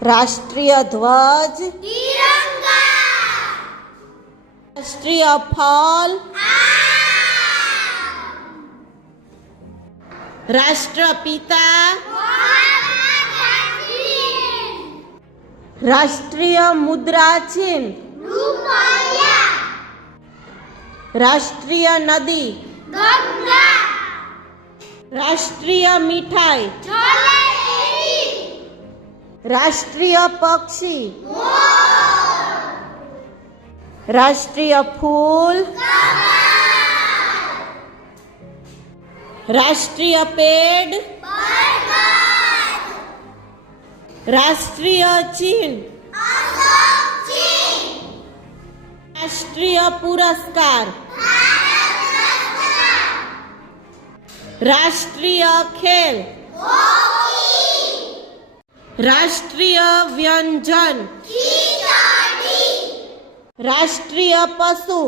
રાષ્ટ્રીય ધ્વજ રાષ્ટ્રીય ફળ રાષ્ટ્રપિતા રાષ્ટ્રીય મુદ્રા ચિહ્ન રાષ્ટ્રીય નદી રાષ્ટ્રીય મીઠાઈ રાષ્ટ્રીય પક્ષી રાષ્ટ્રીય ફૂલ રાષ્ટ્રીય પેડ રાષ્ટ્રીય ચિહ્ન રાષ્ટ્રીય પુરસ્કાર રાષ્ટ્રીય ખેલ રાષ્ટ્રીય વ્યંજન રાષ્ટ્રીય પશુ